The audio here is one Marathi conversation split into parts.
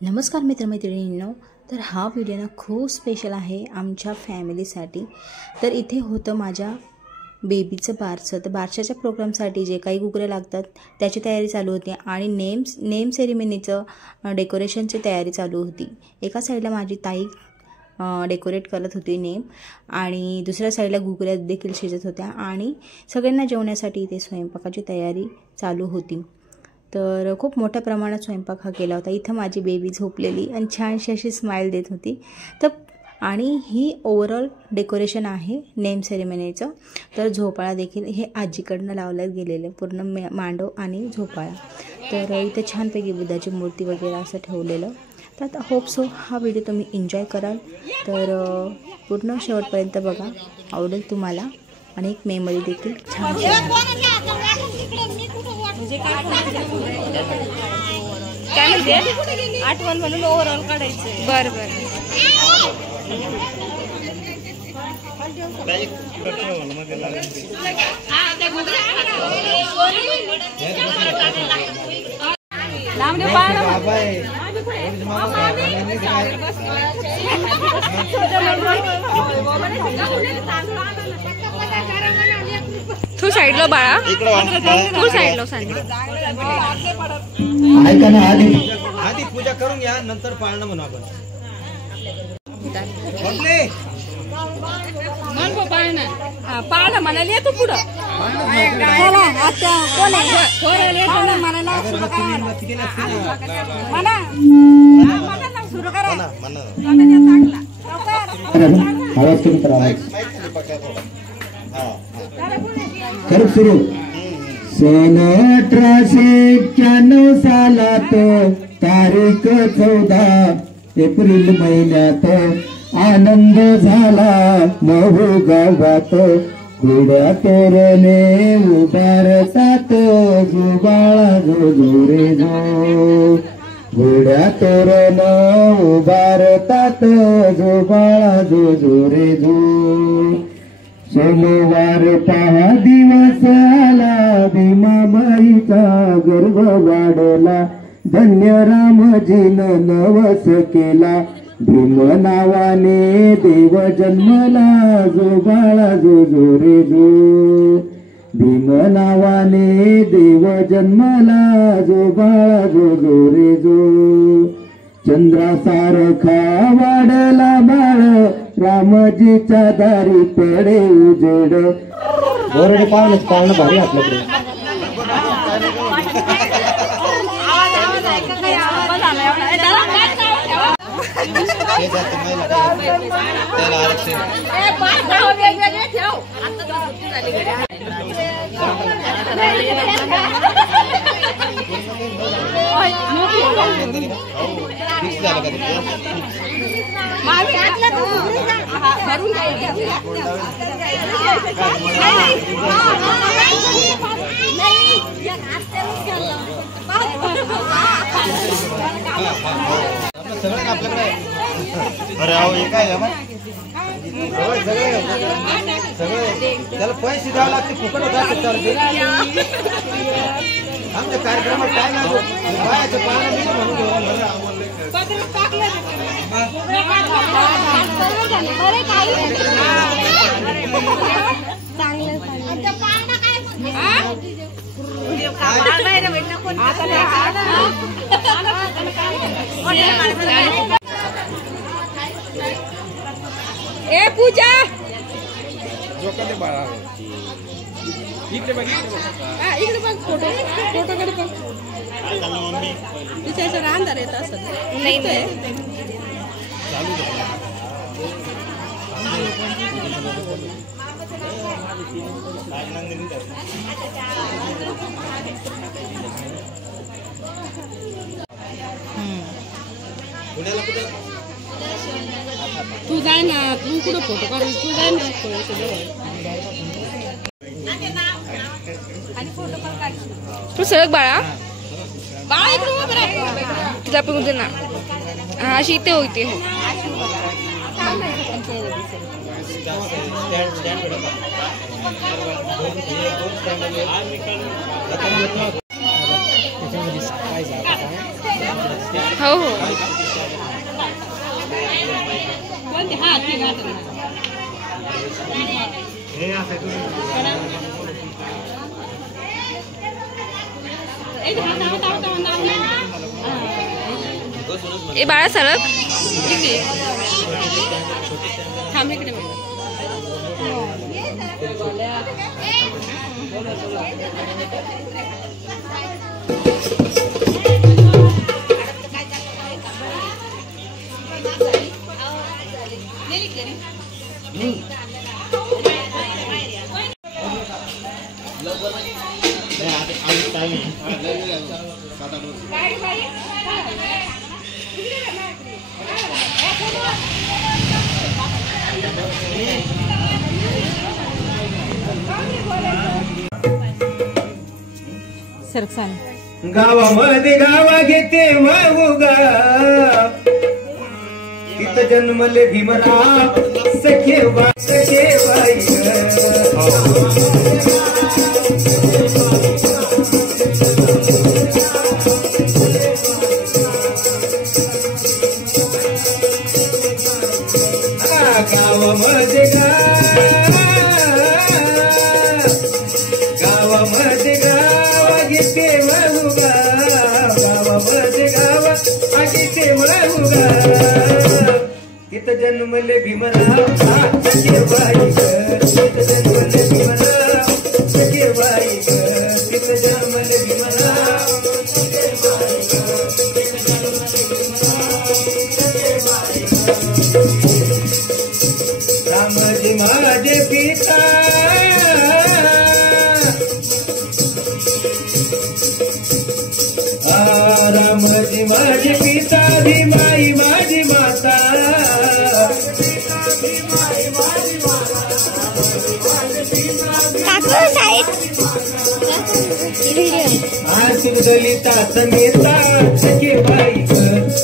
नमस्कार मित्रमैत्रिणींनो, तर हा व्हिडिओ ना खूप स्पेशल आहे आमच्या फॅमिलीसाठी। तर इथे होतं माझ्या बेबीचं बारसं। तर बारशाच्या प्रोग्रामसाठी जे काही घुगऱ्या लागतात त्याची तयारी चालू होती आणि नेम सेरेमनीचं डेकोरेशनची तयारी चालू होती। एका साईडला माझी ताई डेकोरेट करत होती नेम आणि दुसऱ्या साईडला घुगऱ्या देखील शिजत होत्या आणि सगळ्यांना जेवण्यासाठी इथे स्वयंपाकाची तयारी चालू होती। तर खूप मोठ्या प्रमाणात स्वयंपाक हा केला होता। इथं माझी बेबी झोपलेली आणि छानशी अशी स्माईल देत होती। तर आणि ही ओव्हरऑल डेकोरेशन आहे नेम सेरेमनीचं। तर झोपाळा देखील हे आजीकडनं लावण्यात गेलेलं पूर्ण मांडव आणि झोपाळा। तर इथे छानपैकी बुद्धाची मूर्ती वगैरे असं ठेवलेलं। तर आता होप सो हा व्हिडिओ तुम्ही एन्जॉय कराल। तर पूर्ण शेवटपर्यंत बघा, आवडेल तुम्हाला आणि एक मेमरी देखील छान काय म्हणते आठवण म्हणून ओव्हरऑल काढायचं। बरं बरं तू साईडला बाळा, तू साईडला सांग। ऐका ना, आधी पूजा करून घ्या, नंतर पाळणं म्हणू आपण। पाळणं म्हणाली तू पुढं सुरू करा। सुरू सन 1891 सालात तारीख 14 एप्रिल महिन्यात आनंद झाला महू गावात। घोड्या तोरणे उभारतात जुबाळा जो जो रे जो। घोड्या तोरण उभारतात जुबाळा जो जो रे जो। सोमवार पहा दिवस आला भीमाबाईचा गर्व वाढला। धन्य रामजीनं नवस केला भीम नावाने देव जन्मला जो बाळा जो जो रे जो। भीम नावाने देव जन्मला जो बाळा जो जो रे जो। चंद्रासारखा वाढला बाळ रामजीच्या दारी पडे उजेड। बोरडे पाळणं भारी आपल्याकडे। अरे अहो हे काय सगळे त्याला पैसे द्यावे लागते, फुकट होतात चालते। आमच्या कार्यक्रमात काय नाही बायाचं पाणी मीच म्हणून ए पूजा इकडे बघ फोटो कडे बघ। तिच्या अंधार येत असत नाही तू जाय ना, तू कुठं फोटो काढून तू जाय ना। तू सळग बाळा, बाळा इकडे उभं राहा, तुझा पण उद्या ना। हा अशी इथे होते हो। हो हो ए बाळा सरक थांब इकडे सरकसान गावामध्ये गावा घेते माऊगा तिथं जन्मले भीमराव सखे बाई गावामध्ये गावामध्ये गावा घेते माऊगा गावामध्ये गावा घेते माऊगा तिथं जन्मले भीमराव सखे बाई तिथं जन्मले भीमराव सखे बाई तिथं जन्मले भीमराव रामजी माझे पिता रामजी माझे पिता भीमाई माझी माता आसुर दलिताचा नेता सखे बाई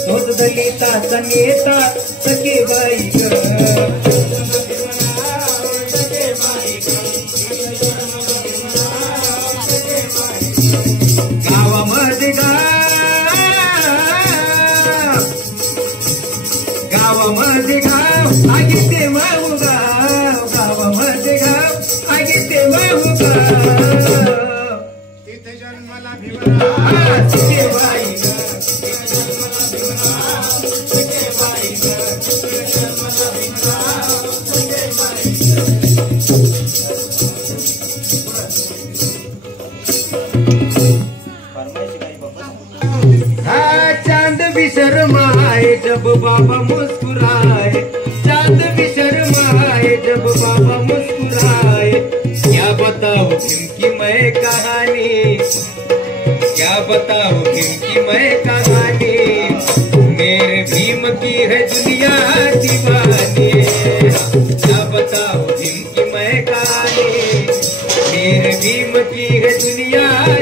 होत दलिताचा नेता सखे बाई गावामध्ये गावामध्ये गाव आगे ते माऊ गाव गावामध्ये गाव आगे ते माऊ गाव तिथे जन्माला भीमराव सखे बाई चांद भी शर्माए जब बाबा मुस्कुराए चांद भी शर्माए जब बाबा मुस्कुराए क्या बताओ इनकी मैं कहानी क्या बताओ इनकी मैं कहानी मेरे भीम की है दुनिया दीवानी क्या बताओ इनकी मैं कहानी मेरे भीम की है दुनिया